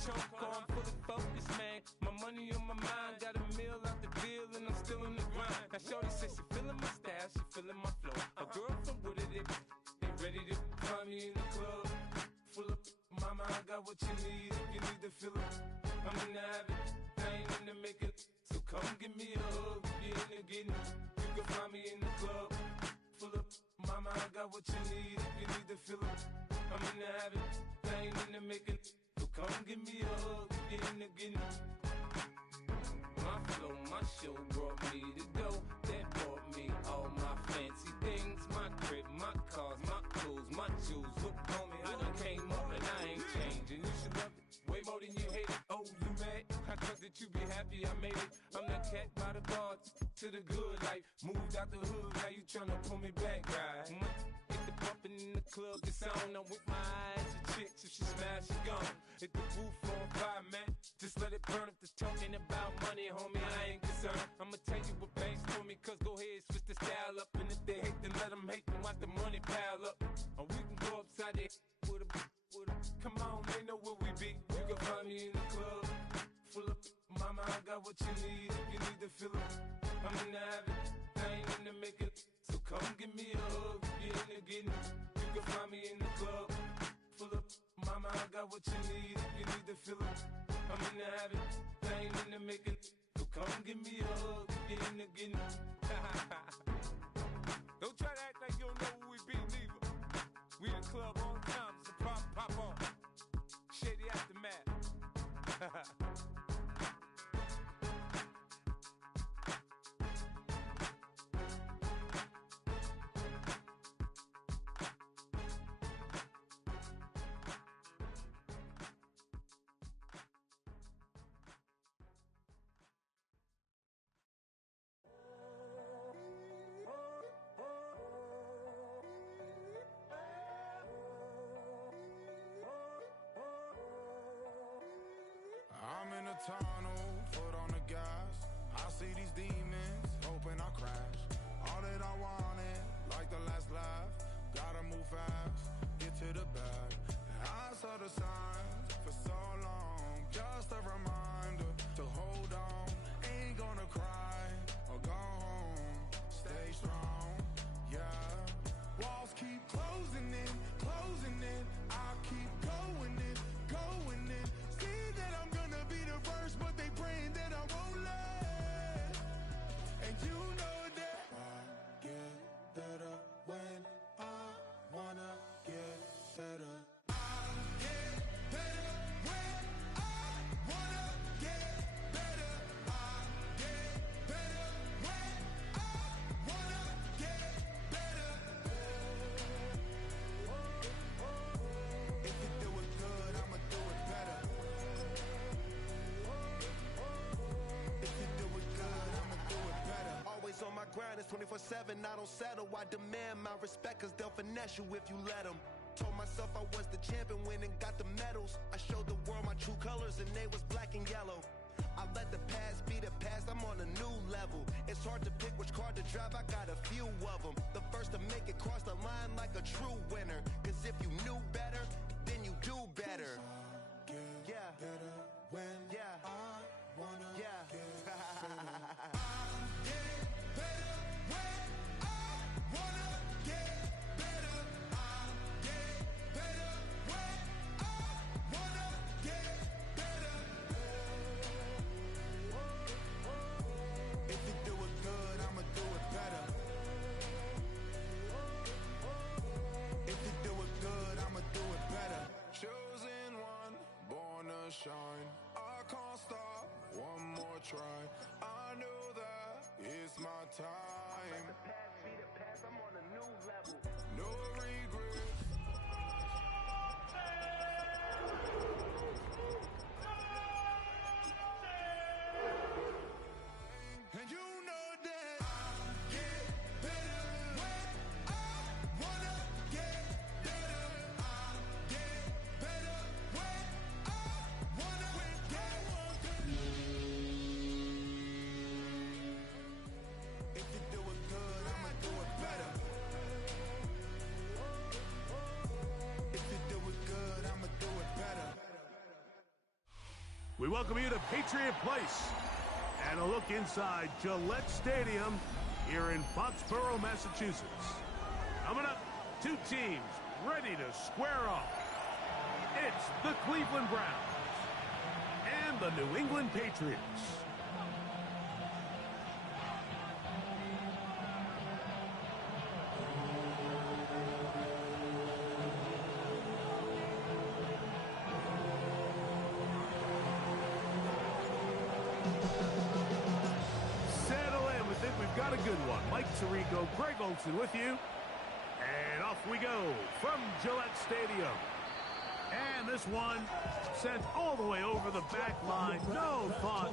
choke on, fully focused, man. My money on my mind, got a meal out the deal, and I'm still in the grind. Now shorty says she feeling my style, she feeling my flow. A girl from Wooded, they ready to find me in the club. Full up, mama, I got what you need. If you need to fill it, I'm in the habit, I ain't in the making. So come give me a hug, if you're in the getting. You can find me in the club. Full up, mama, I got what you need. If you need to fill it, I'm in the habit, I ain't in the making. So come give me a hug, if you're in the getting. My flow, my show brought me to go. That brought me all my fancy things. My crib, my cars, my clothes, my jewels. Look on me, I done came up and I ain't changing. You should love it way more than you hate it. Oh, you mad? I thought that you be happy I made it. I'm that cat by the bar to the good life. Moved out the hood, now you tryna pull me back, right? Get the bumpin' in the club, it's on. I'm with my eyes to chicks, if she smash, she gone. Hit the roof on fire, man. Just let it burn. If the talking about money, homie, I ain't concerned. I'ma tell you what banks told me, cause go ahead, switch the style up. And if they hate, then let them hate, then watch the money pile up. Or we can go upside there with a come on, they know where we be. You can find me in the club. Full up, mama, I got what you need. If you need to fill it, I'm in the habit, I ain't in the making. So come give me a hug, if you're in the getting. You can find me in the club. Full up, mama, I got what you need. If you need to fill it, I'm in the habit, I ain't in the making. So come give me a hug, if you're in the getting. Don't try to act like you don't know where we be, neither. We in the club all the time, it's a pop on. Shady Aftermath. I'm in a tunnel, foot on the gas. I see these demons, hoping I crash. All that I wanted, like the last laugh. Gotta move fast, get to the bag. I saw the signs for so long. Just a reminder to hold on. Ain't gonna cry or go home. Stay strong, yeah. Walls keep closing in, closing in. I keep going in, going in. See that I'm gonna be the first, but they praying that I won't let. And you know that I get better when I wanna get better. On my grind, it's 24/7, I don't settle. I demand my respect, cause they'll finesse you if you let them. Told myself I was the champion, went and got the medals. I showed the world my true colors and they was black and yellow. I let the past be the past, I'm on a new level. It's hard to pick which car to drive, I got a few of them. The first to make it cross the line like a true winner. Cause if you knew better, then you do better. Yeah, better when I wanna get better. Chosen one, born to shine. I can't stop, one more try. I know that it's my time. Let the past be the past, I'm on a new level. No regrets. And you know that I get better when I wanna get better. I get better when I wanna get better. If you do it good, I'ma do it better. welcome you to Patriot Place and a look inside Gillette Stadium here in Foxborough, Massachusetts. Coming up, two teams ready to square off. It's the Cleveland Browns and the New England Patriots. Settle in. We think we've got a good one. Mike Tirico, Greg Olson with you. And off we go from Gillette Stadium. And this one sent all the way over the back line. No thought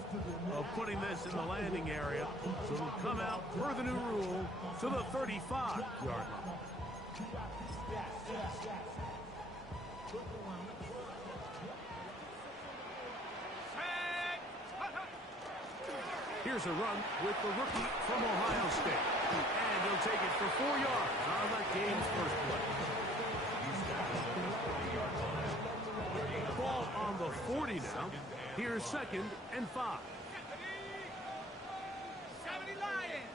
of putting this in the landing area. So it'll come out per the new rule to the 35-yard line. Here's a run with the rookie from Ohio State. And he'll take it for 4 yards on that game's first play. Ball on the 40 now. Here's 2nd and 5. 70 Lions.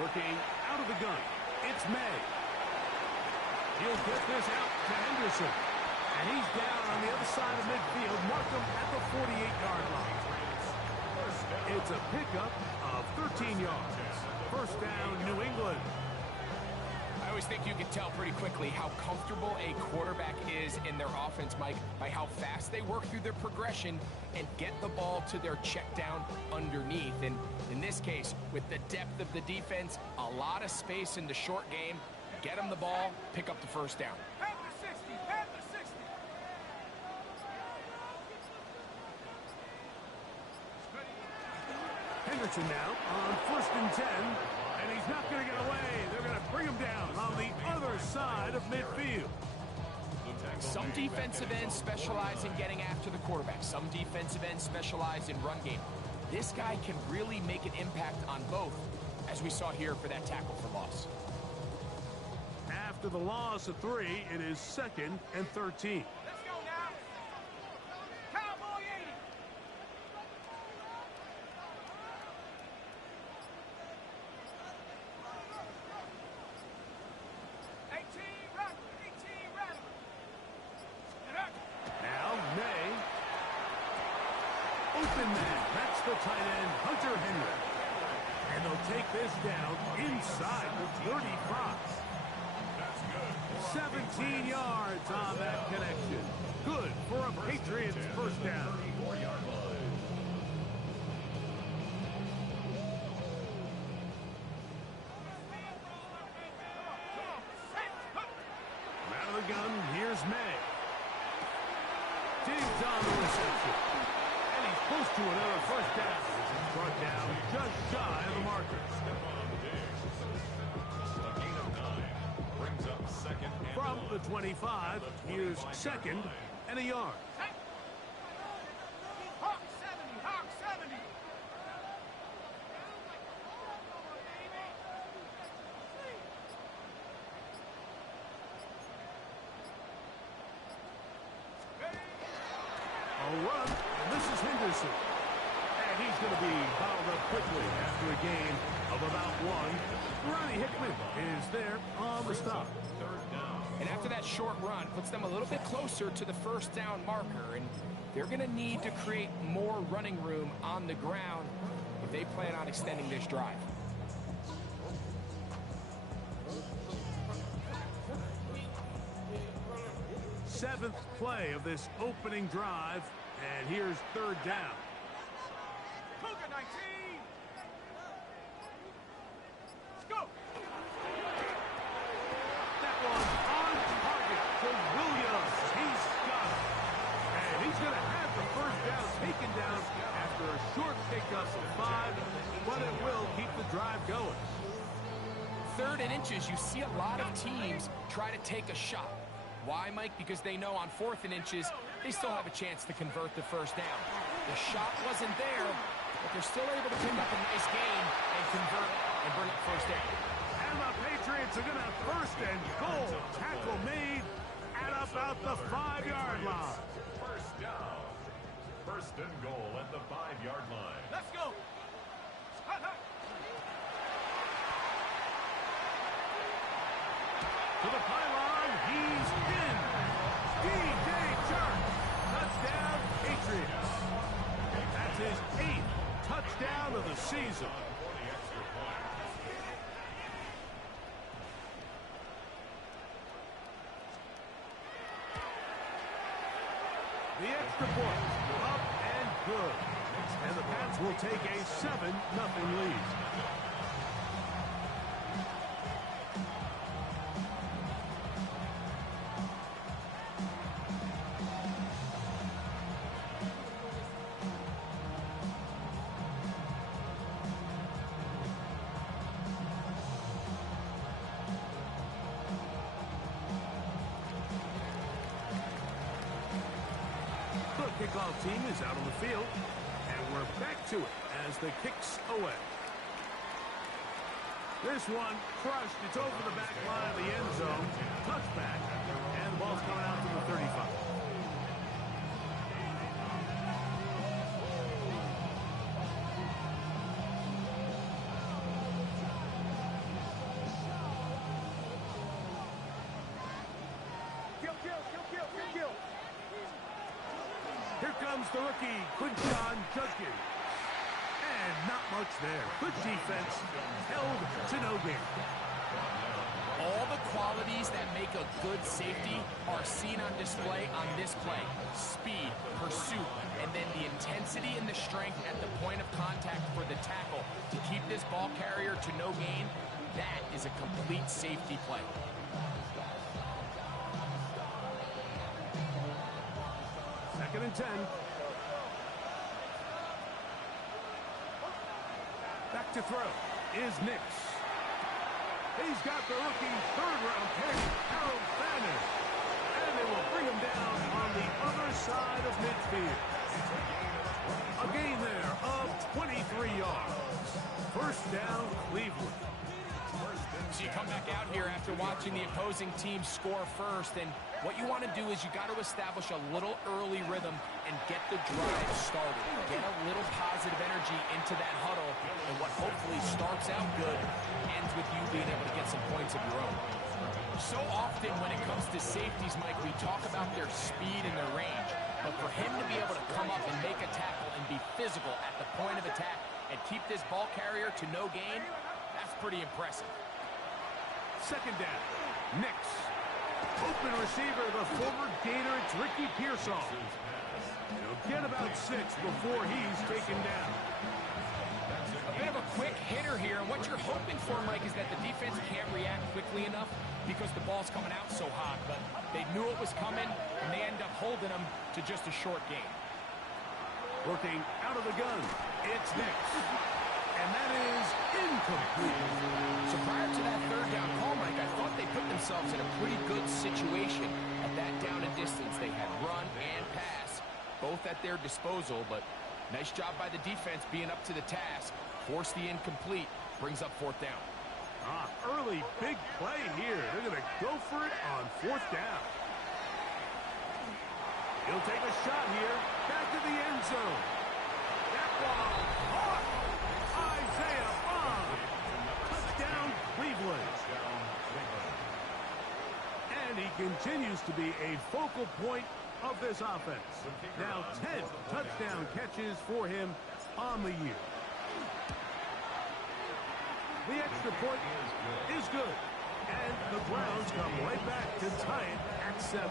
Working out of the gun. It's May. He'll get this out to Henderson. And he's down on the other side of midfield. Mark him at the 48-yard line. It's a pickup of 13 yards. First down, New England. I always think you can tell pretty quickly how comfortable a quarterback is in their offense, Mike, by how fast they work through their progression and get the ball to their check down underneath. And in this case, with the depth of the defense, a lot of space in the short game, get them the ball, pick up the first down. Panther 60, Panther 60. Henderson now on 1st and 10. And he's not going to get away. They're going to bring him down on the other side of midfield. Some defensive ends specialize in getting after the quarterback. Some defensive ends specialize in run game. This guy can really make an impact on both, as we saw here for that tackle for loss. After the loss of 3, it is 2nd and 13. Let's go now. Cowboy 80. Now May. Open man. That's the tight end, Hunter Henry. And they'll take this down inside the 35. 17 yards on that connection. Good for a Patriots first down. Out of the gun, here's May. Digs on the reception. And he's close to another first down. It's brought down just shy of the marker. From the 25, here's 2nd and a yard. Hawk 70, Hawk 70. A run, and this is Henderson. And he's going to be fouled up quickly after a gain of about 1. Ronnie Hickman is there on the stop. And after that short run, puts them a little bit closer to the first down marker. And they're going to need to create more running room on the ground if they plan on extending this drive. Seventh play of this opening drive. And here's 3rd down. Cougar 19. Let's go. That one on target to Williams. He's got it. And he's going to have the first down taken down after a short pickup of 5, but it will keep the drive going. 3rd and inches, you see a lot of teams try to take a shot. Why, Mike? Because they know on 4th and inches, they still have a chance to convert the first down. The shot wasn't there, but they're still able to pick up a nice gain and convert and bring up first down. And the Patriots are going to have first and goal. Tackle made at about the 5-yard line. First down. First and goal at the 5-yard line. Let's go. To the pylon, he's in. DJ Chark, touchdown Patriots. That's his 8th touchdown of the season. The extra point, up and good. And the Pats will take a 7-0 lead. The kickoff team is out on the field, and we're back to it as the kick's away. This one crushed. It's over the back line of the end zone. Touchback, and the ball's coming out to the 35. Here comes the rookie, Quinton Judkins. And not much there. Good defense, held to no gain. All the qualities that make a good safety are seen on display on this play. Speed, pursuit, and then the intensity and the strength at the point of contact for the tackle to keep this ball carrier to no gain. That is a complete safety play. Second and 10. Back to throw is Nix. He's got the rookie third-round pick, Harold Banner. And they will bring him down on the other side of midfield. A gain there of 23 yards. First down, Cleveland. So you come back out here after watching the opposing team score first, and what you want to do is you got to establish a little early rhythm and get the drive started. Get a little positive energy into that huddle, and what hopefully starts out good ends with you being able to get some points of your own. So often when it comes to safeties, Mike, we talk about their speed and their range, but for him to be able to come up and make a tackle and be physical at the point of attack and keep this ball carrier to no gain, that's pretty impressive. Second down, Nix. Open receiver, the former Gator, it's Ricky Pearsall. He'll get about 6 before he's taken down. A bit of a quick hitter here, and what you're hoping for, Mike, is that the defense can't react quickly enough because the ball's coming out so hot, but they knew it was coming, and they end up holding them to just a short gain. Working out of the gun, it's Nix. And that is incomplete. So prior to that third down call, Mike, I thought they put themselves in a pretty good situation at that down and distance. They had run and pass, both at their disposal, but nice job by the defense being up to the task. Force the incomplete, brings up fourth down. Early big play here. They're going to go for it on fourth down. He'll take a shot here. Back to the end zone. That ball caught. Isaiah Bond. Touchdown, Cleveland. And he continues to be a focal point of this offense. Now 10 touchdown catches for him on the year. The extra point is good. And the Browns come right back to tie it at 7.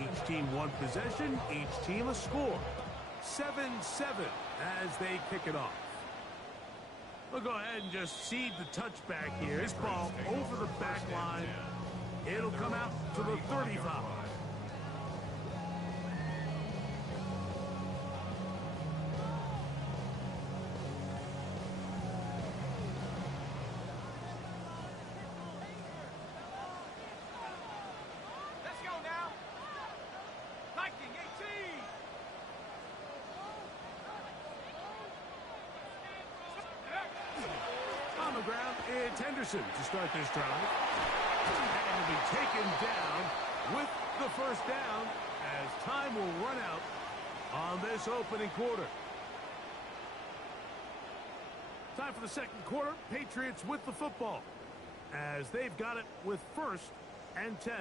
Each team one possession, each team a score. 7-7 as they kick it off. We'll go ahead and just seed the touchback here. This ball over the back line. It'll come out to the 35. It's Henderson to start this drive. And he'll be taken down with the first down as time will run out on this opening quarter. Time for the second quarter. Patriots with the football as they've got it with 1st and 10.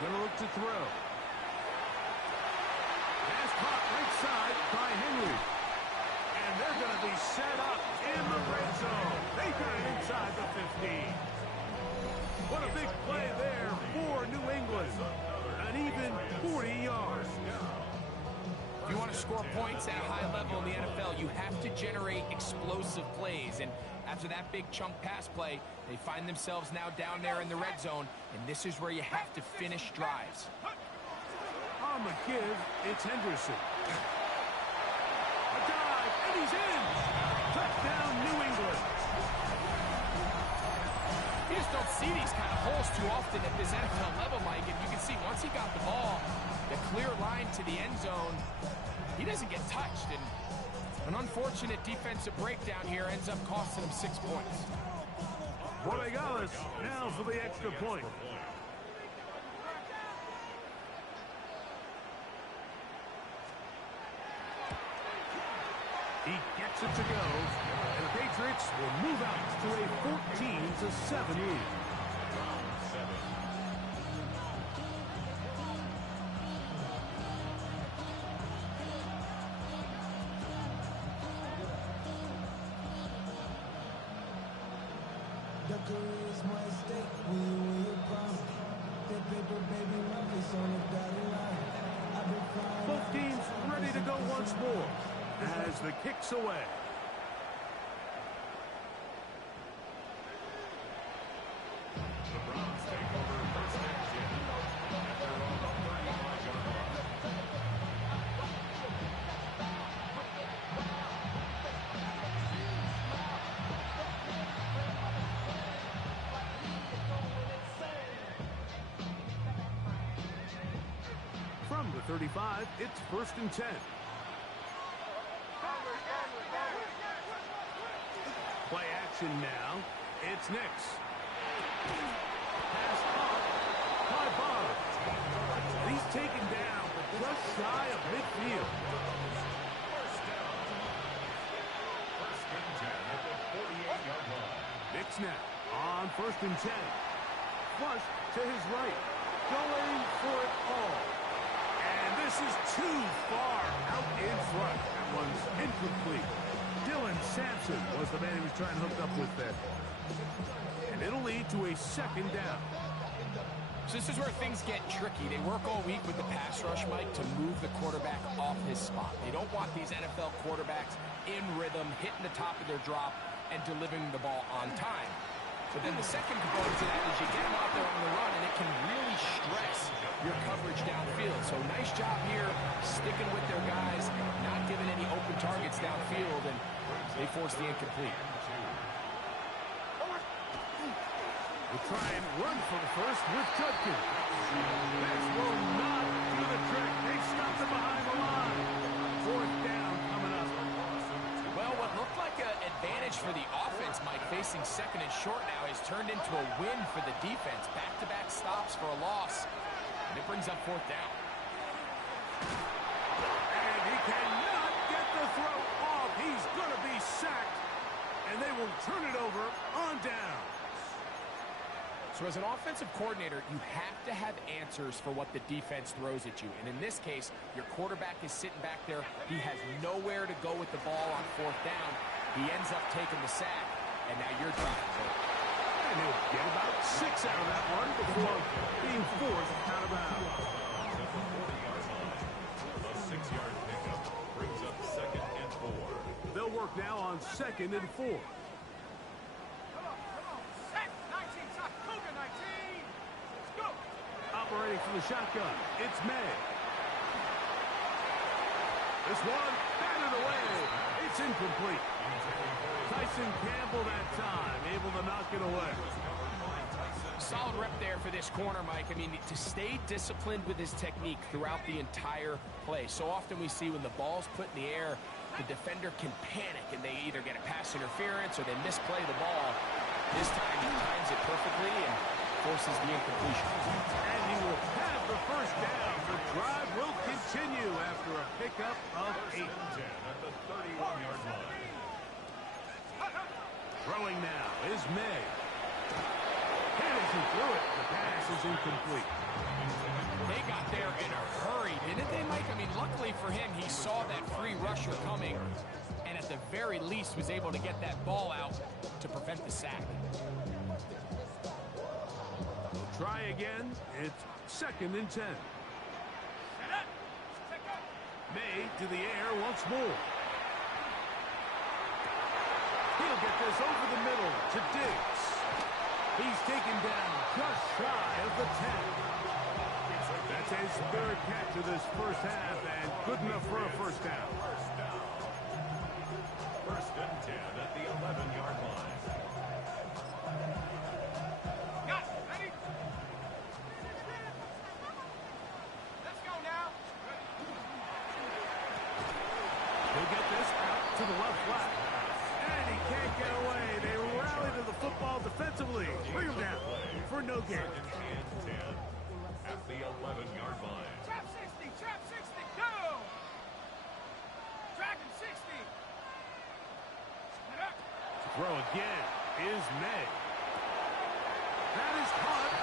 Going to look to throw. Pass caught right side by Henry. And they're going to be set up in the red zone. They got it inside the 15. What a big play there for New England. An even 40 yards. If you want to score points at a high level in the NFL, you have to generate explosive plays. And after that big chunk pass play, they find themselves now down there in the red zone, and this is where you have to finish drives. On the give, it's Henderson. A dive, and he's in! Touchdown, New England. You just don't see these kind of holes too often at this NFL level, Mike. And you can see once he got the ball, the clear line to the end zone, he doesn't get touched. And an unfortunate defensive breakdown here ends up costing him 6 points. Borregales now for the extra point. He gets it to go, and the Patriots will move out to a 14-7 lead. Both teams ready to go once more as the kick's away. The Browns take over 1st and 10 at their own 35-yard line. From the 35, it's 1st and 10. Play action now. It's Nix. Pass off by Bob. He's taken down, but just shy of midfield. First down. 1st and 10 at the 48-yard line. Nix now on 1st and 10. Flush to his right. Going for it all. And this is too far out in front. That one's incomplete. Dylan Sampson was the man he was trying to hook up with there. And it'll lead to a 2nd down. So this is where things get tricky. They work all week with the pass rush, Mike, to move the quarterback off his spot. They don't want these NFL quarterbacks in rhythm, hitting the top of their drop, and delivering the ball on time. But then the second component to that is you get them out there on the run, and it can really stress your coverage downfield. So nice job here sticking with their guys, not giving any open targets downfield, and they force the incomplete. We'll try and run for the first with Judkins. This will not do the trick. They stopped it behind the line. 4th down coming up. Well, what looked like an advantage for the offense, Mike, facing 2nd and short now, has turned into a win for the defense. Back-to-back stops for a loss, and it brings up 4th down. And he cannot get the throw off. He's going to be sacked, and they will turn it over on down. So as an offensive coordinator, you have to have answers for what the defense throws at you. And in this case, your quarterback is sitting back there. He has nowhere to go with the ball on 4th down. He ends up taking the sack, and now you're dropping it. And he'll get about 6 out of that one before being forced out of bounds. A 6-yard pickup work now on 2nd and 4. Set 19, Cougar 19. Let's go. Operating from the shotgun, it's May. This one, batted away. It's incomplete. Tyson Campbell that time, able to knock it away. Solid rep there for this corner, Mike. I mean, to stay disciplined with his technique throughout the entire play. So often we see when the ball's put in the air, the defender can panic and they either get a pass interference or they misplay the ball. This time he times it perfectly and forces the incompletion. And he will have the first down. The drive will continue after a pickup of 8. At the 31-yard line. Throwing now is May. Henderson threw it. The pass is incomplete. They got there in a hurry, didn't they, Mike? I mean, luckily for him, he saw that free rusher coming and at the very least was able to get that ball out to prevent the sack. We'll try again. It's 2nd and 10. May to the air once more. He'll get this over the middle to Diggs. He's taken down just shy of the 10. That's his 3rd catch of this first half and good enough for a first down. First and 10 at the 11-yard line. Got it. Ready? Let's go now. He'll get this out to the left flat. And he can't get away. They rally to the football defensively. Bring him down for no gain. And 10 at the 11-yard line. Trap 60, go. Dragon 60. Get up. Throw again is May. That is caught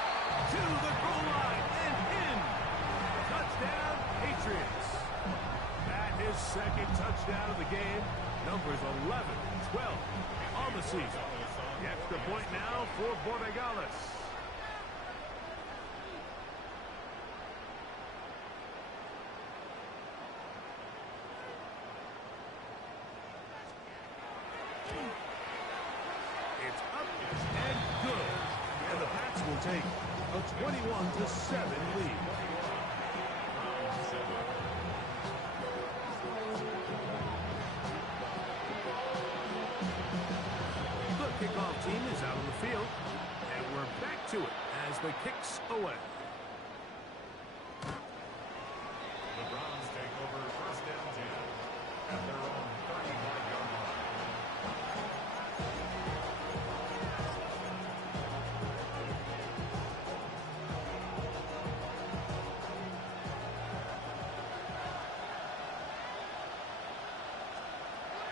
to the goal line and in. Touchdown, Patriots. That is 2nd touchdown of the game. Numbers 11 and 12 on the season. The extra point now for Borregales. It's up and good. And the Pats will take a 21-7 lead. The kickoff team is out on the field, and we're back to it as the kicks away. The Browns take over first and 10 at their own 35-yard line.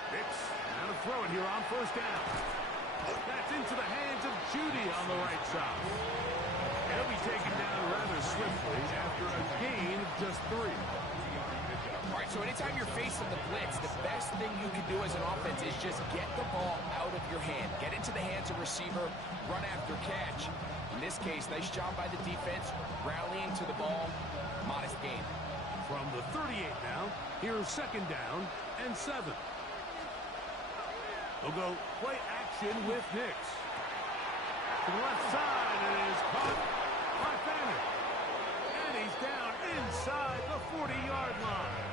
Hicks, now to throw it here on first down. That's into the hands of Judy on the right side. He'll be taken down rather swiftly after a gain of just 3. All right, so anytime you're facing the blitz, the best thing you can do as an offense is just get the ball out of your hand. Get into the hands of receiver, run after catch. In this case, nice job by the defense, rallying to the ball, modest gain. From the 38 now, here's 2nd down and 7. They'll go play action with Nix. To the left side, and it is caught by Banner. And he's down inside the 40-yard line.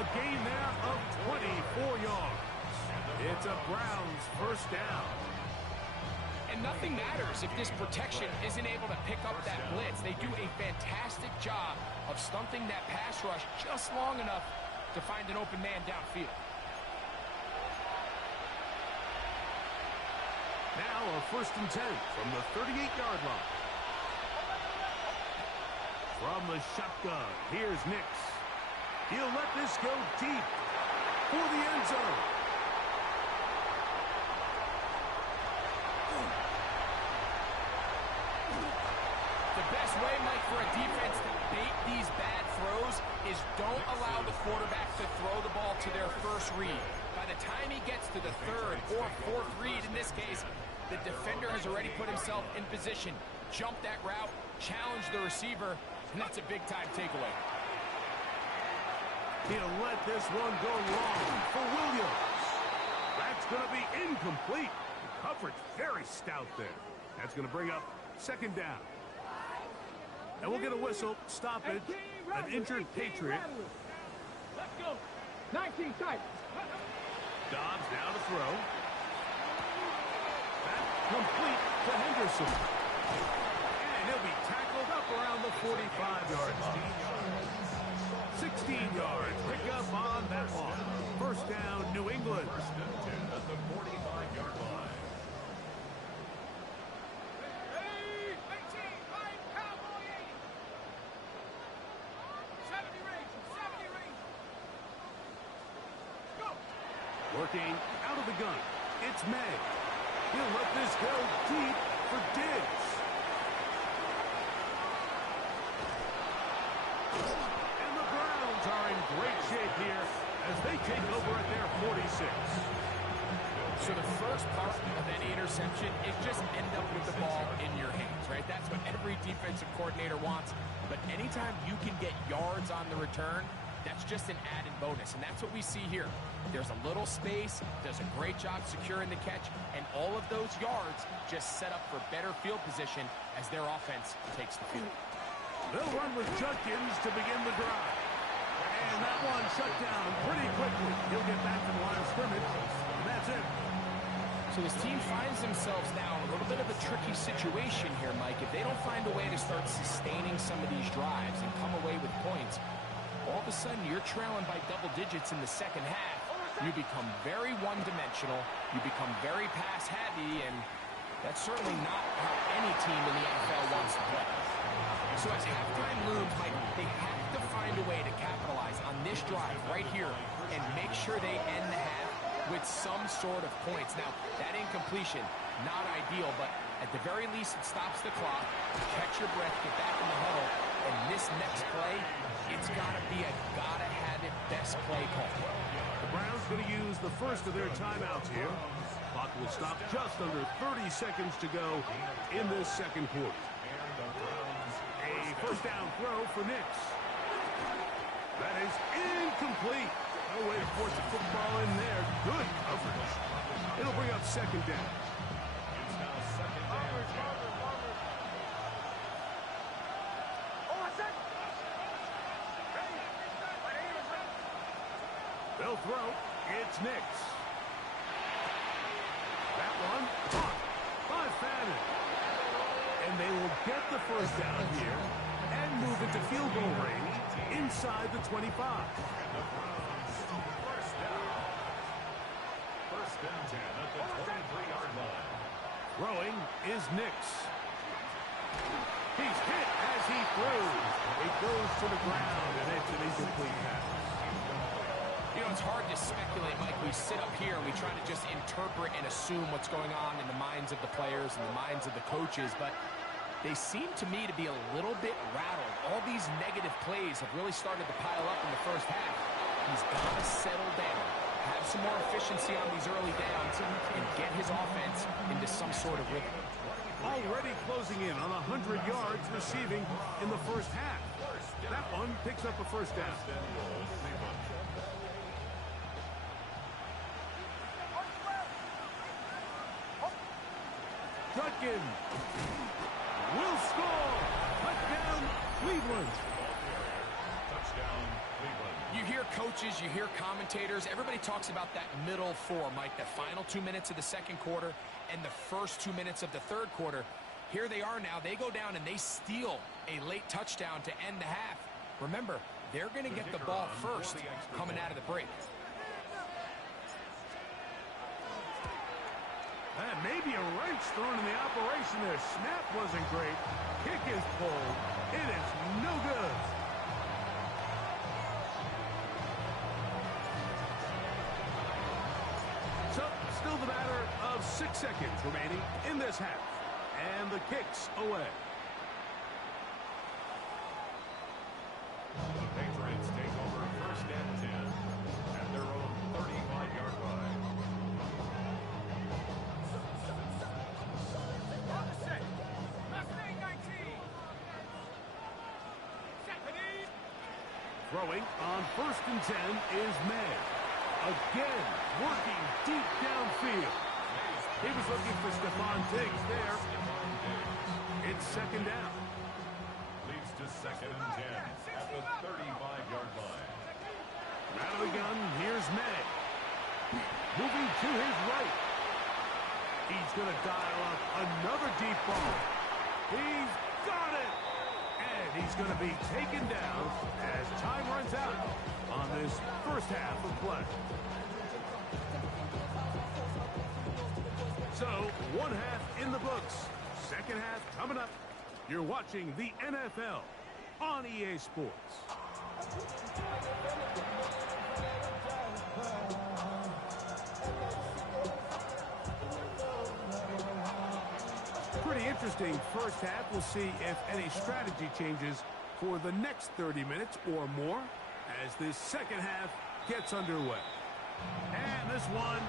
A gain there of 24 yards. It's a Browns first down. And nothing matters if this protection isn't able to pick up that blitz. They do a fantastic job of stunting that pass rush just long enough to find an open man downfield. Now a first and 10 from the 38-yard line. From the shotgun, here's Nix. He'll let this go deep for the end zone. The best way, Mike, for a defense to bait these bad throws is don't allow the quarterback to throw the ball to their first read. By the time he gets to the 3rd or 4th read, in this case, the defender has already put himself in position. Jump that route, challenge the receiver, and that's a big-time takeaway. He'll let this one go long for Williams. That's going to be incomplete. The coverage very stout there. That's going to bring up second down. And we'll get a whistle, stoppage, an injured Patriot. Let's go. 19 tight. Dobbs now to throw. That's complete to Henderson. And he'll be tackled up around the 45-yard line. 16 yards. Pick up on that one. First down, New England. First and 10 at the 45-yard line. Working out of the gun. It's May. He'll let this go deep for Diggs. And the Browns are in great shape here as they take over at their 46. So the first part of any interception is just end up with the ball in your hands, right? That's what every defensive coordinator wants. But anytime you can get yards on the return, that's just an added bonus, and that's what we see here. There's a little space, does a great job securing the catch, and all of those yards just set up for better field position as their offense takes the field. They'll run with Judkins to begin the drive. And that one shut down pretty quickly. He'll get back to the line of scrimmage, and that's it. So this team finds themselves now in a little bit of a tricky situation here, Mike. If they don't find a way to start sustaining some of these drives and come away with points, all of a sudden you're trailing by double digits in the second half. You become very one-dimensional. You become very pass-heavy, and that's certainly not how any team in the NFL wants to play. So as halftime looms, Mike, they have to find a way to capitalize on this drive right here and make sure they end the half with some sort of points. Now, that incompletion, not ideal, but at the very least it stops the clock. Catch your breath, get back in the huddle, and this next play, it's got to be a gotta-have-it best play call. The Browns going to use the first of their timeouts here. Clock will stop just under 30 seconds to go in this second quarter. A first down throw for Nix. That is incomplete. No way to force the football in there. Good coverage. It'll bring up second down. It's now second down. They'll throw. It's Nix. That one caught by Fannin. And they will get the first down here and move into field goal range inside the 25. First and 10 at the 23-yard line. Throwing is Nix. He's hit as he throws. It goes to the ground, and it's an incomplete pass. You know, it's hard to speculate, Mike. We sit up here and we try to just interpret and assume what's going on in the minds of the players and the minds of the coaches, but they seem to me to be a little bit rattled. All these negative plays have really started to pile up in the first half. He's got to settle down, have some more efficiency on these early downs, and get his offense into some sort of rhythm. Already closing in on 100 yards receiving in the first half. That one picks up a first down. Judkins will score. Touchdown, Cleveland. Touchdown, Cleveland. You hear coaches, you hear commentators, everybody talks about that middle four, Mike, the final 2 minutes of the second quarter and the first 2 minutes of the third quarter. Here they are now. They go down and they steal a late touchdown to end the half. Remember, they're going to get the ball first coming out of the break. Maybe a wrench thrown in the operation there. Snap wasn't great. Kick is pulled. It is no good. So, still the matter of 6 seconds remaining in this half. And the kick's away. The Patriots take over first and 10 at their own 35-yard line. Throwing on 1st and 10 is May. Again, working deep downfield. He was looking for Stephon Diggs there. It's 2nd down. Leads to 2nd and 10 at the 35-yard line. Out of the gun, here's May. Moving to his right. He's going to dial up another deep ball. He's got it! And he's going to be taken down as time runs out on this first half of play. So, 1 half in the books. 2nd half coming up. You're watching the NFL on EA Sports. Pretty interesting first half. We'll see if any strategy changes for the next 30 minutes or more as this 2nd half gets underway. And this one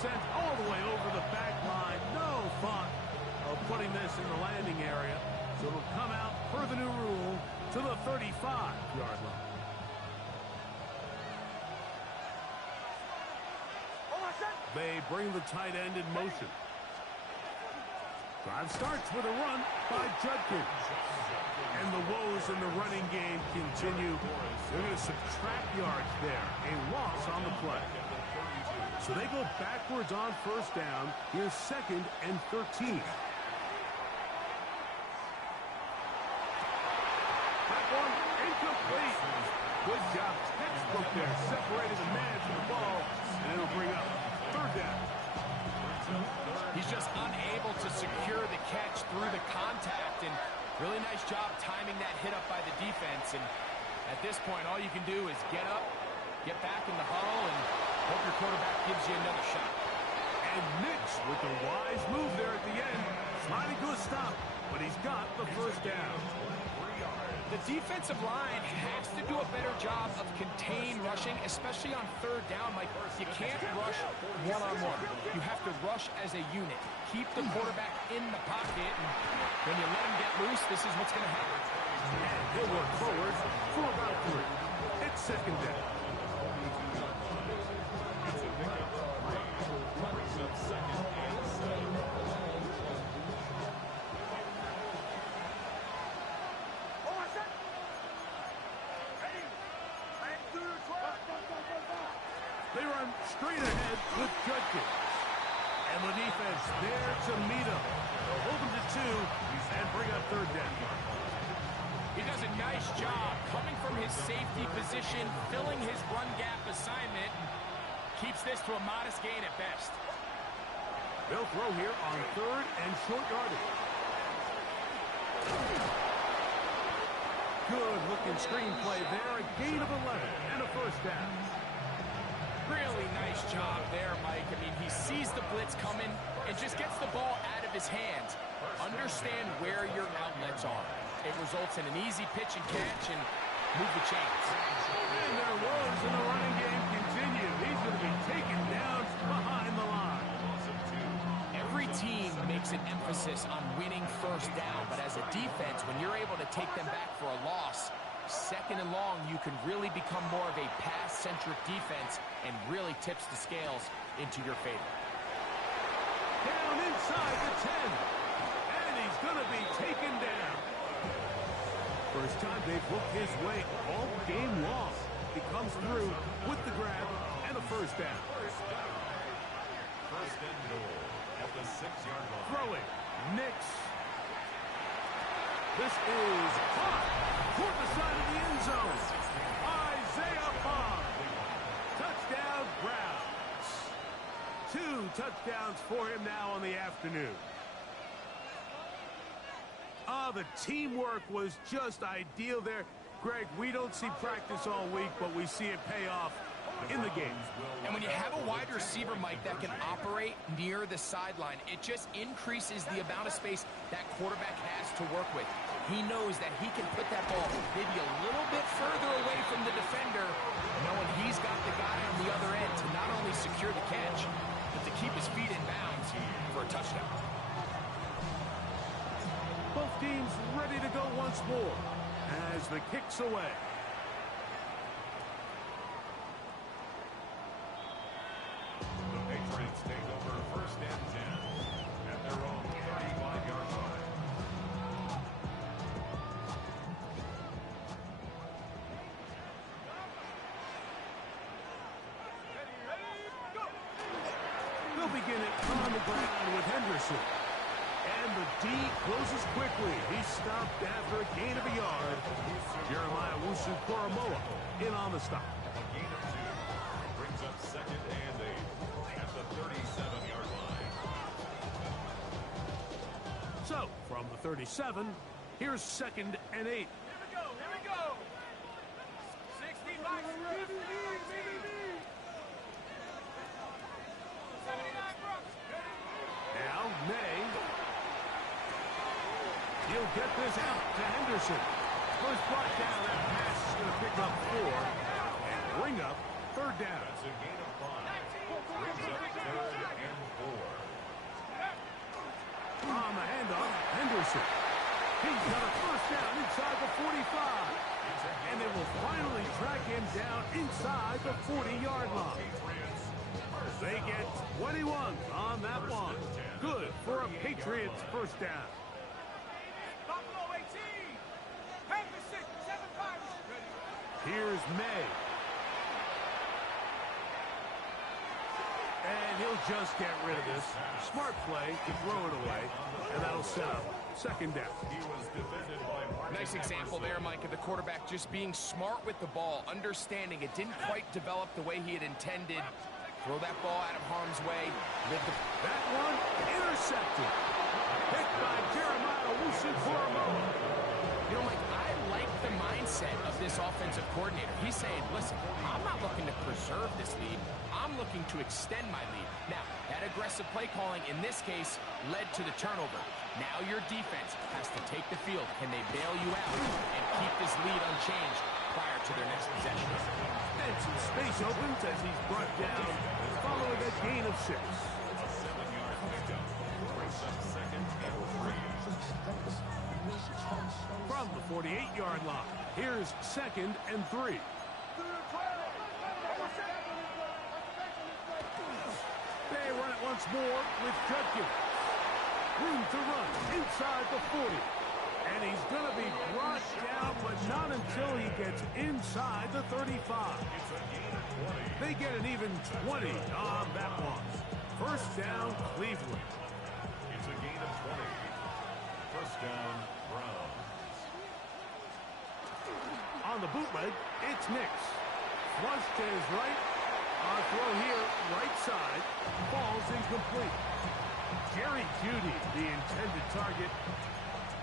sent all the way over the back line. No thought of putting this in the landing area. So it'll come out per the new rule to the 35-yard line. They bring the tight end in motion. Drive starts with a run by Judkins. And the woes in the running game continue. They're going to subtract yards there. A loss on the play. So they go backwards on 1st down. Here's 2nd and 13. That one incomplete. Good job. Textbook there. Separated the man from the ball. And it'll bring up 3rd down. He's just unable to secure the catch through the contact, and really nice job timing that hit up by the defense. And at this point, all you can do is get up, get back in the huddle, and hope your quarterback gives you another shot. And Nix with the wise move there at the end, sliding to a stop, but he's got the 1st down. The defensive line has to do a better job of contain rushing, especially on 3rd down. Like, you can't rush one-on-one. You have to rush as a unit. Keep the quarterback in the pocket, and when you let him get loose, this is what's going to happen. And he'll work forward for about 3. It's 2nd down. It's a pickup of 3. Brings up 2nd and 7. They run straight ahead with Judkins. And the defense there to meet him. They'll hold him to 2 and bring up 3rd down. He does a nice job coming from his safety position, filling his run gap assignment, and keeps this to a modest gain at best. They'll throw here on 3rd and short yardage. Good looking screenplay there. A gain of 11 and a 1st down. Really nice job there, Mike. I mean, he sees the blitz coming and just gets the ball out of his hands. Understand where your outlets are. It results in an easy pitch and catch and move the chains. And their woes in the running game continue. He's going to be taken down behind the line. Every team makes an emphasis on winning 1st down, but as a defense, when you're able to take them back for a loss, 2nd and long, you can really become more of a pass-centric defense and really tips the scales into your favor. Down inside the 10. And he's going to be taken down. First time they've looked his way all game long. He comes through with the grab and a 1st down. 1st and goal at the 6-yard line. Throwing, Nix. This is caught toward the side of the end zone. Isaiah Bond. Touchdown, Browns. 2 touchdowns for him now on the afternoon. The teamwork was just ideal there. Greg, we don't see practice all week, but we see it pay off in the game. And when you have a wide receiver, Mike, that can operate near the sideline, it just increases the amount of space that quarterback has to work with. He knows that he can put that ball maybe a little bit further away from the defender, knowing he's got the guy on the other end to not only secure the catch, but to keep his feet in bounds for a touchdown. Both teams ready to go once more as the kick's away. begin it on the ground with Henderson. And the D closes quickly. He's stopped after a gain of a yard. Jeremiah Wusu-Koromoa in on the stop. A gain of 2 brings up 2nd and 8 at the 37-yard line. So, from the 37, here's 2nd and 8. Here we go, here we go. 60 bucks. 79 Brooks. Now, May. He'll get this out to Henderson. First brought down, that pass is going to pick up 4 and bring up 3rd down. That's a gain of 5. Brings up 3rd and 4. On the handoff, Henderson. He's got a first down inside the 45. And they will finally track him down inside the 40-yard line. They get 21 on that one. Good for a Patriots first down. Buffalo 18. Panther 6, 7-5. Here's May. And he'll just get rid of this. Smart play to throw it away. And that'll set up 2nd down. He was defended by Nice example there, Mike, of the quarterback just being smart with the ball, understanding it didn't quite develop the way he had intended. Throw that ball out of harm's way. That one intercepted. Picked by Jeremiah Wusu-Koromoa. You know, Mike, I like the mindset of this offensive coordinator. He's saying, listen, I'm not looking to preserve this lead. I'm looking to extend my lead. Now, that aggressive play calling in this case led to the turnover. Now your defense has to take the field. Can they bail you out and keep this lead unchanged prior to their next possession? And some space opens as he's brought down following a gain of 6. a 7-yard pickup. Brings up 2nd and 3. From the 48-yard line, here's 2nd and 3. They run it once more with Judkins. Room to run inside the 40. And he's going to be brought down, but not until he gets inside the 35. It's a gain of 20. They get an even 20 on that one. First down, Cleveland. It's a gain of 20. First down, Browns. On the bootleg, it's Nix. Flush to his right. On throw here, right side. Falls incomplete. Jerry Jeudy, the intended target.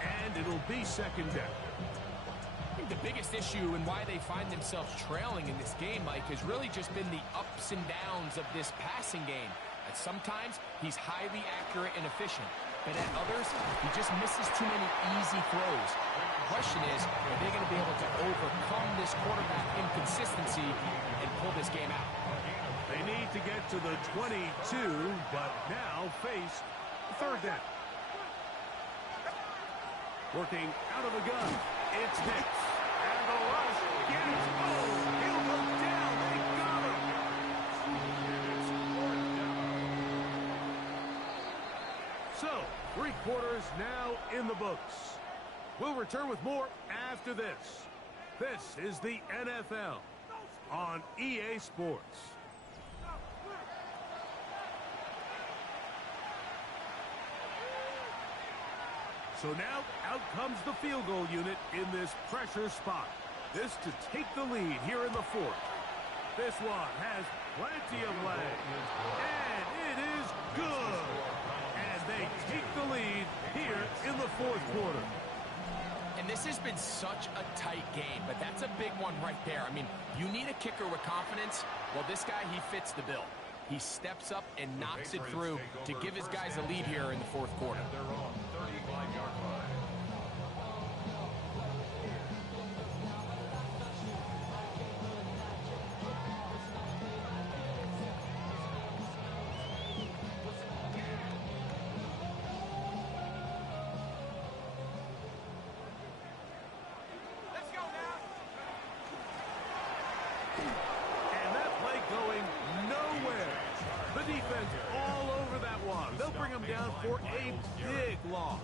And it'll be 2nd down. I think the biggest issue and why they find themselves trailing in this game, Mike, has really just been the ups and downs of this passing game. At sometimes, he's highly accurate and efficient. But at others, he just misses too many easy throws. The question is, are they going to be able to overcome this quarterback inconsistency and pull this game out? They need to get to the 22, but now face 3rd down. Working out of the gun, it's Nix. And the rush gets he'll go down. They got him. So, 3 quarters now in the books. We'll return with more after this. This is the NFL on EA Sports. So now, out comes the field goal unit in this pressure spot. This to take the lead here in the 4th. This one has plenty of leg. And it is good. And they take the lead here in the 4th quarter. And this has been such a tight game, but that's a big one right there. I mean, you need a kicker with confidence. Well, this guy, he fits the bill. He steps up and knocks it through to give his guys a lead here in the 4th quarter. They're on 35-yard line. Let's go now. And that play going nowhere. The defense all over that one. They'll bring him down for a big loss.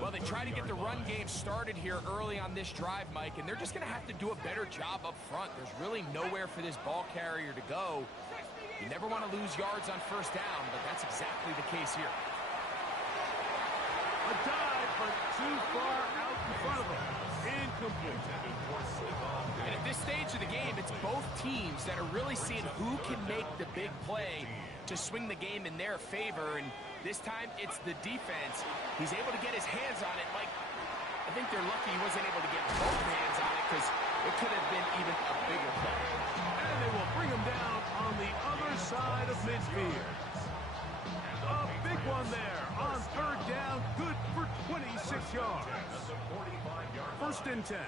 Well, they try to get the run game started here early on this drive, Mike, and they're just going to have to do a better job up front. There's really nowhere for this ball carrier to go. You never want to lose yards on first down, but that's exactly the case here. A dive, but too far out in front of him. Incomplete. And at this stage of the game, it's both teams that are really seeing who can make the big play to swing the game in their favor. And this time, it's the defense. He's able to get his hands on it. Mike, I think they're lucky he wasn't able to get both hands on it because it could have been even a bigger play. And they will bring him down on the other side of midfield. A big one there on third down, good for 26 yards. First and 10.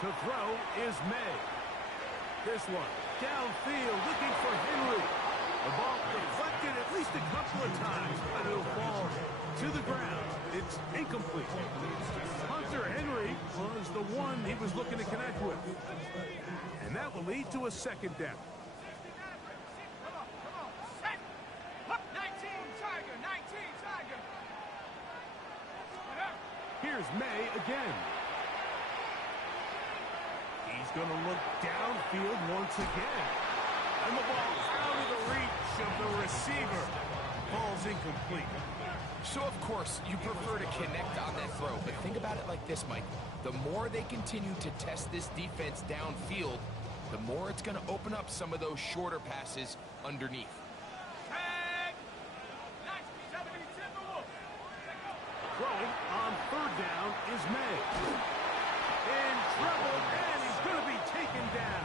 To throw is May. This one, downfield, looking for Henry. The ball deflected at least a couple of times, but it'll fall to the ground. It's incomplete. Hunter Henry was the one he was looking to connect with. And that will lead to a second down. Here's May again. He's going to look downfield once again. And the ball out of the reach of the receiver. Ball's incomplete. So, of course, you prefer to connect on that throw. But think about it like this, Mike. The more they continue to test this defense downfield, the more it's going to open up some of those shorter passes underneath. Throwing on third down is May. In trouble, and he's going to be taken down.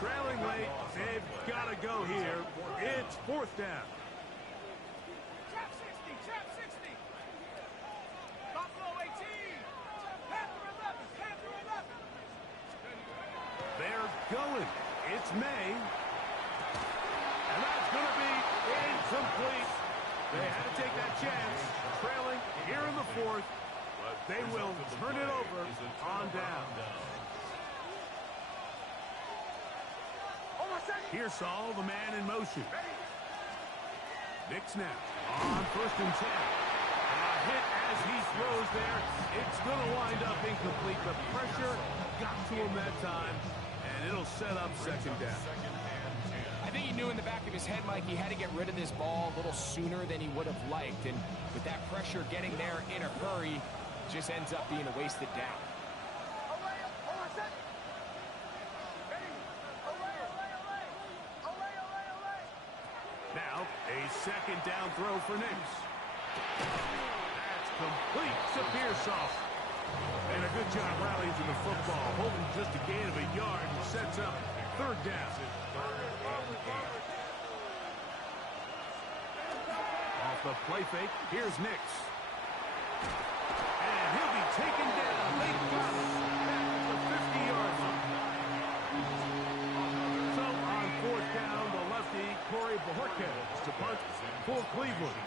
Trailing late, they've got to go here. It's fourth down. Trap 60, trap 60. Buffalo 18. Panther 11, Panther 11. They're going. It's May. And that's going to be incomplete. They had to take that chance. Trailing here in the fourth, but they will turn it over on down. Here's Saul, the man in motion. Big snap on first and 10. A hit as he throws there. It's going to wind up incomplete. The pressure got to him that time, and it'll set up second down. I think he knew in the back of his head, Mike, he had to get rid of this ball a little sooner than he would have liked. And with that pressure getting there in a hurry, just ends up being a wasted down. Now, a second down throw for Nix. That's complete to Pearsall. And a good job rallying to the football, holding just a gain of a yard and sets up third down. Off the play fake, here's Nix. And he'll be taken down. They got him back at the 50-yard line. So on fourth down, the lefty, Corey Bojorquez to punt for Cleveland.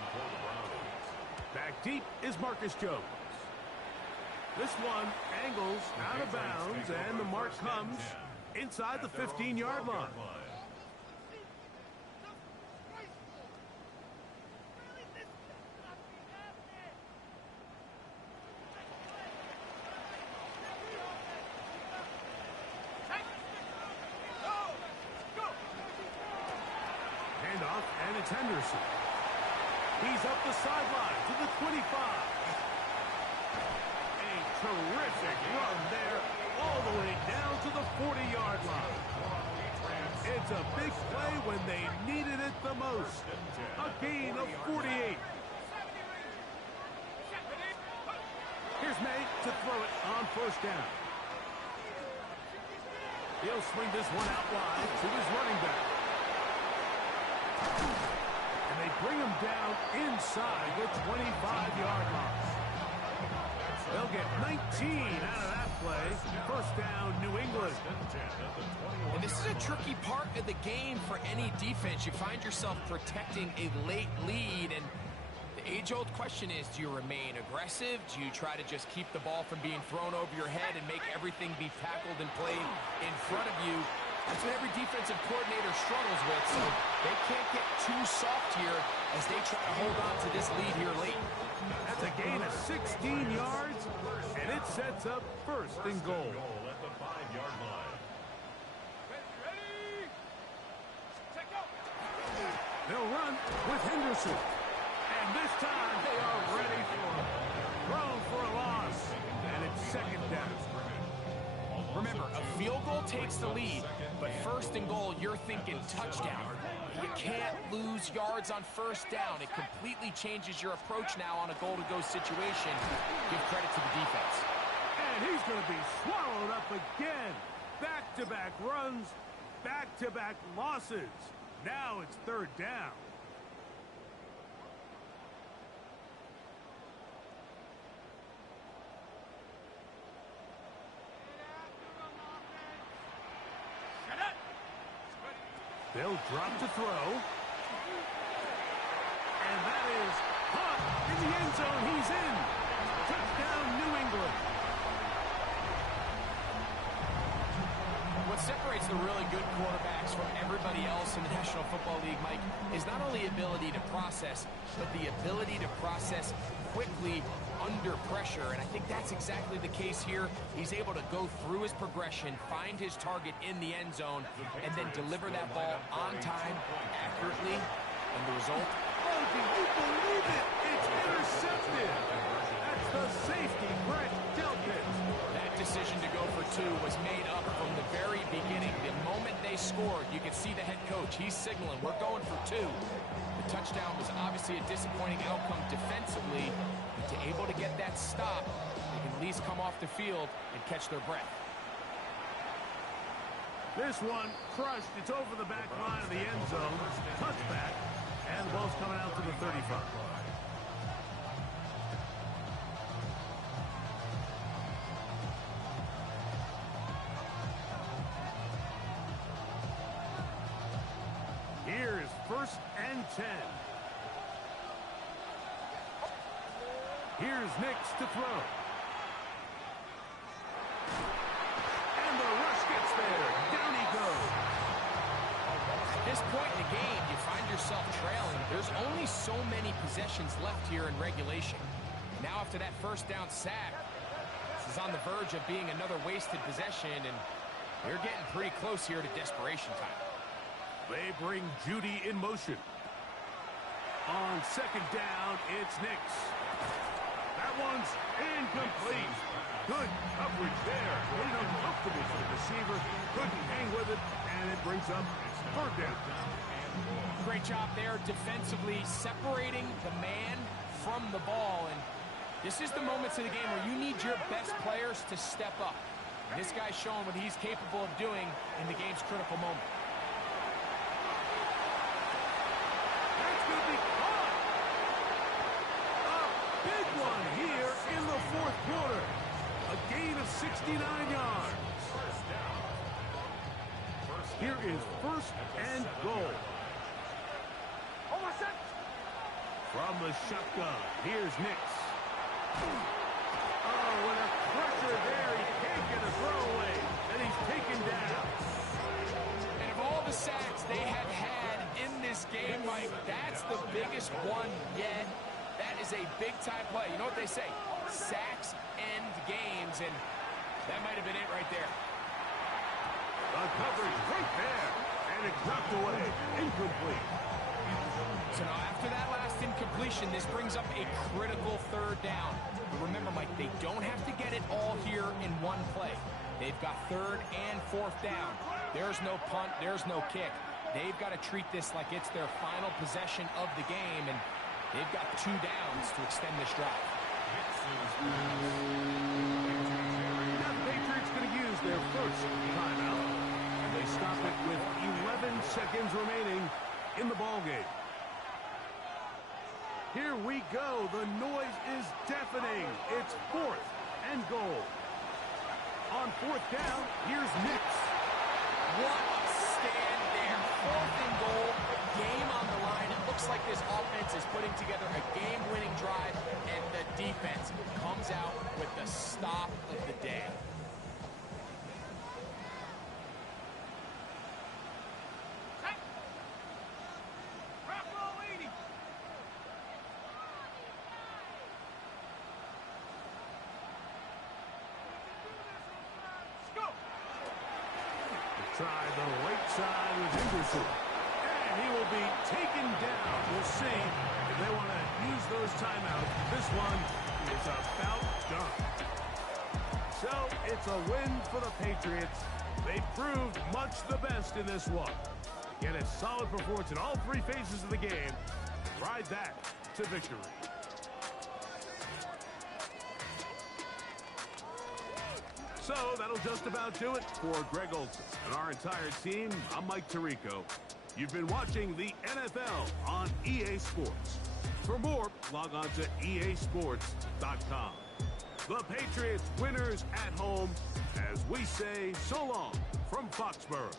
Back deep is Marcus Jones. This one angles out of bounds, and the mark comes inside the 15-yard line. Handoff, and it's Henderson. He's up the sideline to the 25. A terrific run there, all the way down to the 40-yard line. It's a big play when they needed it the most. A gain of 48. Here's May to throw it on first down. He'll swing this one out wide to his running back. And they bring him down inside the 25-yard line. They'll get 19 out of that play. First down, New England. And this is a tricky part of the game for any defense. You find yourself protecting a late lead, and the age-old question is, do you remain aggressive? Do you try to just keep the ball from being thrown over your head and make everything be tackled and played in front of you? That's what every defensive coordinator struggles with, so they can't get too soft here as they try to hold on to this lead here late. That's a gain of 16 yards, and it sets up first and goal. run with Henderson. And this time they are ready for him. Thrown for a loss. And it's second down. Remember, a field goal takes the lead, but first and goal, you're thinking touchdown. You can't lose yards on first down. It completely changes your approach now on a goal-to-go situation. Give credit to the defense. And he's going to be swallowed up again. Back-to-back runs, back-to-back losses. Now it's third down. They'll drop to throw. And that is caught in the end zone. He's in. Touchdown, New England. What separates the really good quarterbacks from everybody else in the National Football League, Mike, is not only ability to process, but the ability to process quickly under pressure. And I think that's exactly the case here. He's able to go through his progression, find his target in the end zone, and then deliver that ball on time, accurately. And the result? Oh, do you believe it? It's intercepted. That's the safety Brett dealt it. That decision to go for two was made up from the very beginning. The moment they scored, you could see the head coach. He's signaling, we're going for two. The touchdown was obviously a disappointing outcome defensively, but to able to get that stop, they can at least come off the field and catch their breath. This one crushed. It's over the back line of the end zone. Touchback. And the ball's coming out to the 35. Here is first and 10. Here's Nix to throw. And the rush gets there. Down he goes. At this point in the game, you find yourself trailing. There's only so many possessions left here in regulation. Now after that first down sack, this is on the verge of being another wasted possession, and they're getting pretty close here to desperation time. They bring Judy in motion. On second down, it's Nix. That one's incomplete. Good coverage there. Made it uncomfortable for the receiver. Couldn't hang with it, and it brings up third down. Great job there defensively, separating the man from the ball. And this is the moments of the game where you need your best players to step up. And this guy's showing what he's capable of doing in the game's critical moment. That's going to be caught. A big one here in the fourth quarter. A gain of 69 yards. Here is first and goal. From the shotgun, here's Nix. Oh, with a pressure there, he can't get a throwaway, and he's taken down. And of all the sacks they have had in this game, Mike, that's the biggest one yet. That is a big-time play. You know what they say? Sacks end games, and that might have been it right there. The coverage right there, and it's knocked away, incomplete. So now after that last incompletion, this brings up a critical third down. But remember, Mike, they don't have to get it all here in one play. They've got third and fourth down. There's no punt, there's no kick. They've got to treat this like it's their final possession of the game, and they've got 2 downs to extend this drive. Now the Patriots going to use their first timeout, and they stop it with 11 seconds remaining in the ballgame. Here we go. The noise is deafening. It's fourth and goal. On fourth down, here's Nix. What a stand there. Fourth and goal, game on the line. It looks like this offense is putting together a game-winning drive, and the defense comes out with the stop of the day. Try the right side with Henderson. And he will be taken down. We'll see if they want to use those timeouts. This one is about done. So it's a win for the Patriots. They proved much the best in this one. Get a solid performance in all three phases of the game. Ride that to victory. So that'll just about do it for Greg Olsen and our entire team. I'm Mike Tirico. You've been watching the NFL on EA Sports. For more, log on to easports.com. The Patriots winners at home as we say so long from Foxborough.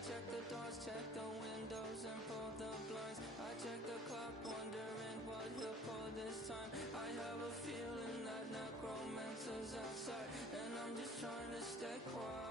Check the doors, check the windows, and pull